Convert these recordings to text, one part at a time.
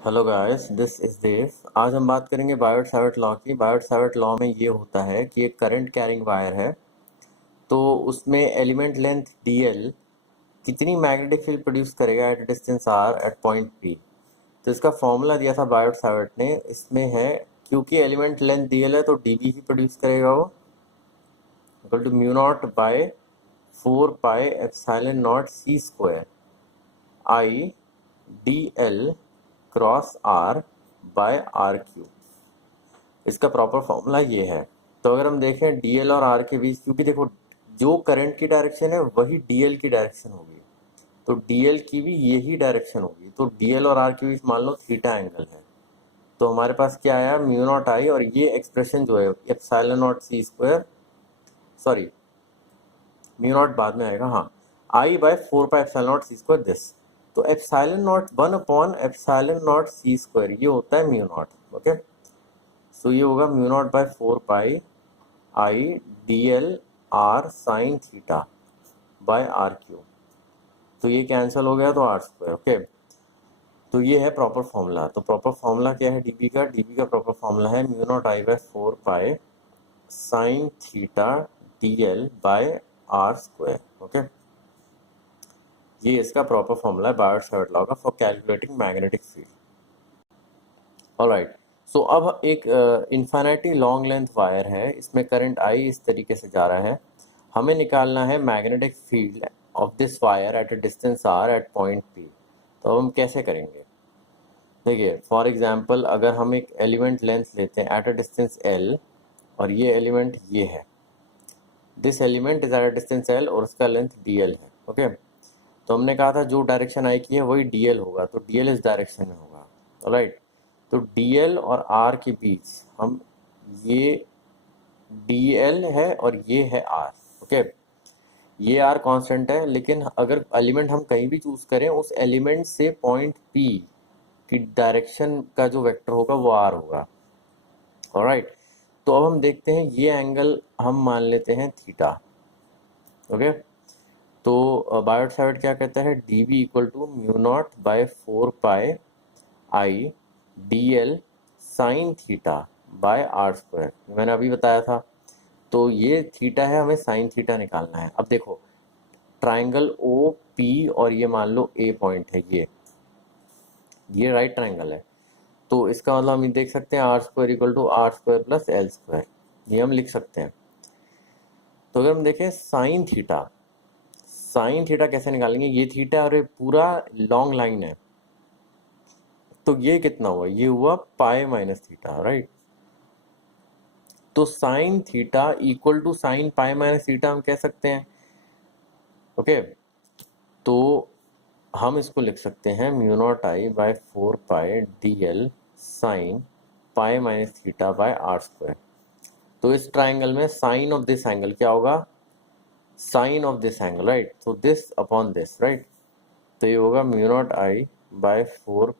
Hello guys, this is देव। आज हम बात करेंगे बायोट सावर्ट लॉ की। बायोट सावर्ट लॉ में ये होता है कि एक करंट कैरिंग वायर है, तो उसमें एलिमेंट लेंथ dl कितनी मैग्नेटिक फील्ड प्रोड्यूस करेगा at distance r at point p। तो इसका फॉर्मूला दिया था बायोट सावर्ट ने। इसमें है क्योंकि एलिमेंट लेंथ dl है तो db ही प्रोड्यूस करेगा वो, equal to mu naught by 4 pi epsilon naught c square i dl cross r by r cube. इसका प्रॉपर फॉर्मूला ये है। तो अगर हम देखें डीएल और आर के बीच, क्योंकि देखो जो करंट की डायरेक्शन है वही डीएल की डायरेक्शन होगी, तो डीएल की भी यही डायरेक्शन होगी। तो डीएल और आर के बीच मान लो थीटा एंगल है, तो हमारे पास क्या आया, म्यू नॉट आई, और ये एक्सप्रेशन जो है epsilon naught C square, sorry mu naught बाद में आएगा, हाँ, I by 4 pi epsilon naught C square this. तो epsilon naught 1 upon epsilon naught C square ये होता है म्यू नॉट। ओके, सो ये होगा mu naught by 4 pi I D L R sine theta by R cube. तो ये cancel हो गया तो आर स्क्वायर। ओके, तो ये है प्रॉपर फॉर्मूला। तो प्रॉपर फॉर्मूला क्या है डीबी का? डीबी का प्रॉपर फॉर्मूला है mu naught I by 4 pi sine theta D L by R square. Okay, ये इसका प्रॉपर फॉर्मूला है बायोट सावर्ट लॉ का for calculating magnetic field. Alright, so अब एक इन्फिनिटी लॉन्ग लेंथ वायर है, इसमें करंट आई इस तरीके से जा रहा है। हमें निकालना है magnetic field of this wire at a distance R at point P. तो हम कैसे करेंगे? देखिए, फॉर एग्जांपल अगर हम एक एलिमेंट लेंथ लेते हैं एट अ डिस्टेंस एल, और ये एलिमेंट ये है, this element is eight a distance L और उसका लेंथ डी एल है। ओके, तो हमने कहा था जो डायरेक्शन आई की है वही डी एल होगा, तो डी एल इस डायरेक्शन में होगा। ऑलराइट, तो डी एल और आर के बीच हम, ये डी एल है और ये है आर। ओके, ये आर कांस्टेंट है, लेकिन अगर एलिमेंट हम कहीं भी चूज करें उस एलिमेंट से पॉइंट पी की डायरेक्शन का जो वेक्टर होगा वो आर होगा। ऑलराइट, तो अब हम देखते हैं ये एंगल हम मान लेते हैं थीटा। ओके, तो बायोट सावर्ट क्या कहता है, D B equal to mu naught by 4 pi I D L sine theta by R square, मैंने अभी बताया था। तो ये थीटा है, हमें साइन थीटा निकालना है। अब देखो, ट्राइंगल ओ पी और ये मान लो ए पॉइंट है, ये राइट ट्राइंगल है, तो इसका मतलब हम देख सकते हैं R square equal to R square plus L square, ये हम लिख सकते हैं। तो अगर हम देखें साइन थीटा, साइन थीटा कैसे निकालेंगे? ये थीटा और ये पूरा लॉन्ग लाइन है, तो ये कितना हुआ? ये हुआ पाई माइनस थीटा, राइट। तो sine theta equal to sine pi minus theta हम कह सकते हैं। ओके, तो हम इसको लिख सकते हैं mu naught I by 4 pi D L sine pi minus theta by R square. तो इस ट्राइंगल में साइन ऑफ दिस एंगल क्या होगा? Sine of this angle, right, तो दिस अपॉन दिस, राइट। तो ये होगा mu naught I by 4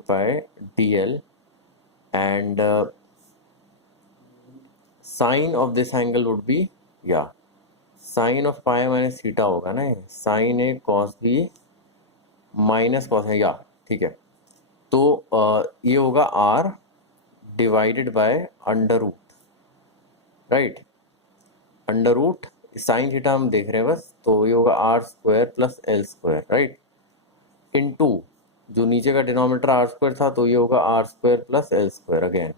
pi D L and sine of this angle would be, या sine of pi minus theta होगा ना, sine A cos B minus cos है, या ठीक है। तो ये होगा R divided by under root, right, under root sine theta हम देख रहे हैं बस, तो ये होगा R square plus L square, right, into जो नीचे का डिनोमिनेटर आर स्क्वायर था, तो ये होगा R square plus L square again.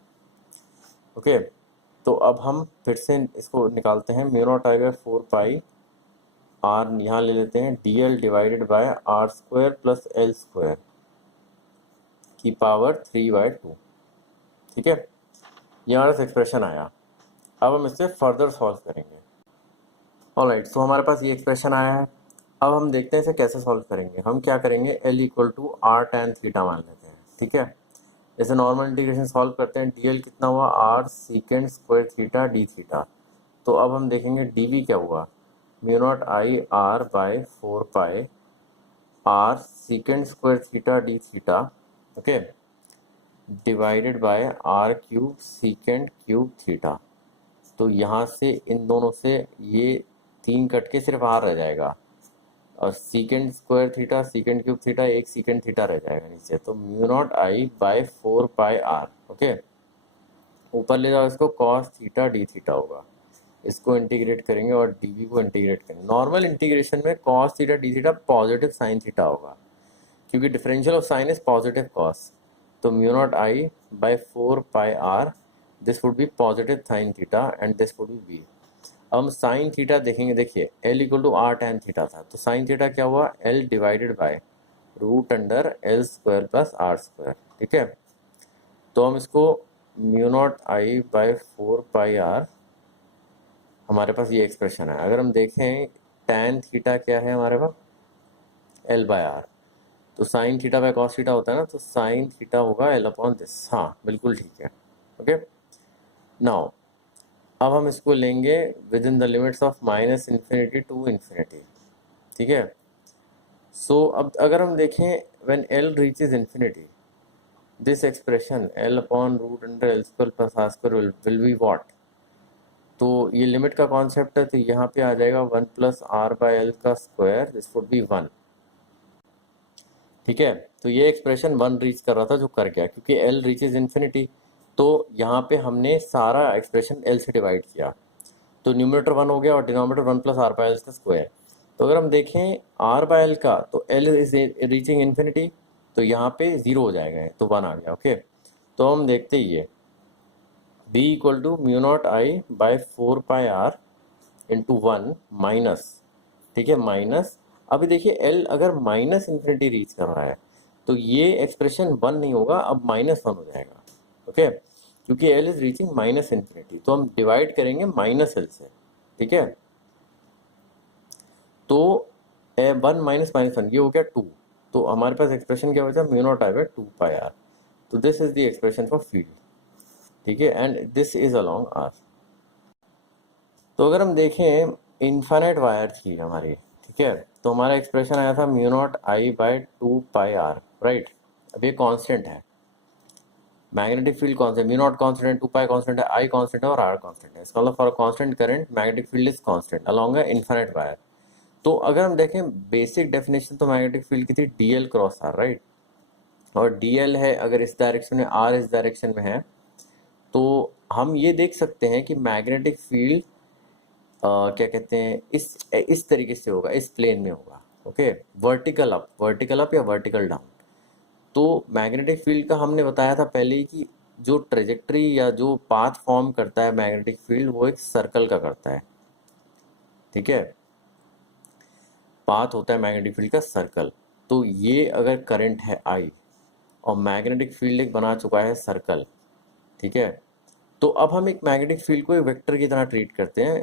Okay, तो अब हम फिर से इसको निकालते हैं, mu naught I by 4 pi R यहाँ ले लेते हैं D L divided by R square plus L square की पावर 3/2। ठीक है, ये हमारा एक्सप्रेशन आया। अब हम इससे फर्दर सॉल्व करेंगे। ऑलराइट, सो हमारे पास ये एक्सप्रेशन आया है। अब हम देखते हैं इसे कैसे सॉल्व करेंगे। हम क्या करेंगे, L equal to R tan theta मान लेते हैं। ठीक है, जैसे नॉर्मल इंटीग्रेशन सॉल्व करते हैं, डी एल कितना हुआ, R secant square theta D theta. तो अब हम देखेंगे डी बी क्या हुआ, mu naught I R by 4 pi R secant square theta D theta, okay, divided by R cube secant cube theta. तो यहाँ से इन दोनों से ये 3 कट के सिर्फ आर रह जाएगा, और secant square theta, secant cube theta, एक सीकेंड थीटा रह जाएगा नीचे, तो mu naught I by 4 pi R. Okay, ऊपर ले जाओ इसको, कॉस थीटा डी थीटा होगा, इसको इंटीग्रेट करेंगे और डीवी को इंटीग्रेट करेंगे। नॉर्मल इंटीग्रेशन में cos theta D theta positive sine theta होगा, क्योंकि differential of sine is positive cos. तो mu naught I by 4 pi R, this would be positive sine theta and this would be V. अब हम sine theta देखेंगे, देखिए L equal to R tan theta था, तो sine theta क्या हुआ, L divided by root under L square plus R square. ठीक है, तो हम इसको mu naught I by 4 pi R, हमारे पास ये एक्सप्रेशन है। अगर हम देखें टैन थीटा क्या है हमारे पास, एल बाय आर, तो sine theta by cos theta होता है ना, तो साइन थीटा होगा एल अपॉन दिस। हाँ बिल्कुल ठीक है। ओके, नाउ अब हम इसको लेंगे within the limits of minus infinity to infinity. ठीक है, सो अब अगर हम देखें when L reaches infinity, this expression L upon root under L square plus R square will be what, तो ये लिमिट का कॉन्सेप्ट है, तो यहाँ पे आ जाएगा 1 प्लस आर बाय एल का स्क्वायर, दिस वुड बी 1। ठीक है, तो ये एक्सप्रेशन 1 रीच कर रहा था जो कर गया, क्योंकि एल रीचेज इन्फिनिटी, तो यहाँ पे हमने सारा एक्सप्रेशन एल से डिवाइड किया, तो न्यूमरेटर 1 हो गया और denominator 1 plus R by L का स्क्वायर। तो अगर हम देखें आर बाय एल का, तो एल इज रीचिंग इन्फिनिटी, तो यहाँ पे 0 हो जाएगा, तो 1 आ गया। ओके, तो हम देखते ही है b equal to mu naught I by 4 pi R into 1 minus, ठीक है माइनस, अभी देखिए l अगर माइनस इन्फिनिटी रीच कर रहा है तो ये एक्सप्रेशन 1 नहीं होगा, अब -1 हो जाएगा। ओके, क्योंकि l is reaching minus infinity, तो हम डिवाइड करेंगे माइनस l से। ठीक है, तो 1 माइनस माइनस 1 ये हो गया 2, तो हमारे पास एक्सप्रेशन क्या बचा, mu naught I by 2 pi R. तो this is the expression for field. ठीक है, and this is along R. तो अगर हम देखें इनफाइनाइट वायर थी हमारी, ठीक है, तो हमारा एक्सप्रेशन आया था mu naught I by 2 pi R, right. अब ये कांस्टेंट है, magnetic field constant, mu naught constant है, 2 पाई कांस्टेंट है, आई कांस्टेंट है और आर कांस्टेंट है। इसका मतलब for constant current magnetic field is constant along a infinite wire. तो अगर हम देखें बेसिक डेफिनेशन तो मैग्नेटिक फील्ड की थी डीएल क्रॉस आर, राइट, और डीएल है अगर इस डायरेक्शन में, आर इस डायरेक्शन में है, तो हम ये देख सकते हैं कि मैग्नेटिक फील्ड क्या कहते हैं, इस तरीके से होगा, इस प्लेन में होगा। ओके, वर्टिकल अप या वर्टिकल डाउन। तो मैग्नेटिक फील्ड का हमने बताया था पहले ही कि जो ट्रेजेक्ट्री या जो पाथ फॉर्म करता है मैग्नेटिक फील्ड, वो एक सर्कल का करता है। ठीक है, पाथ होता है मैग्नेटिक फील्ड का सर्कल। तो ये अगर करंट है आई और मैग्नेटिक फील्ड एक बना चुका है सर्कल, ठीक है, तो अब हम एक मैग्नेटिक फील्ड को एक वेक्टर की तरह ट्रीट करते हैं।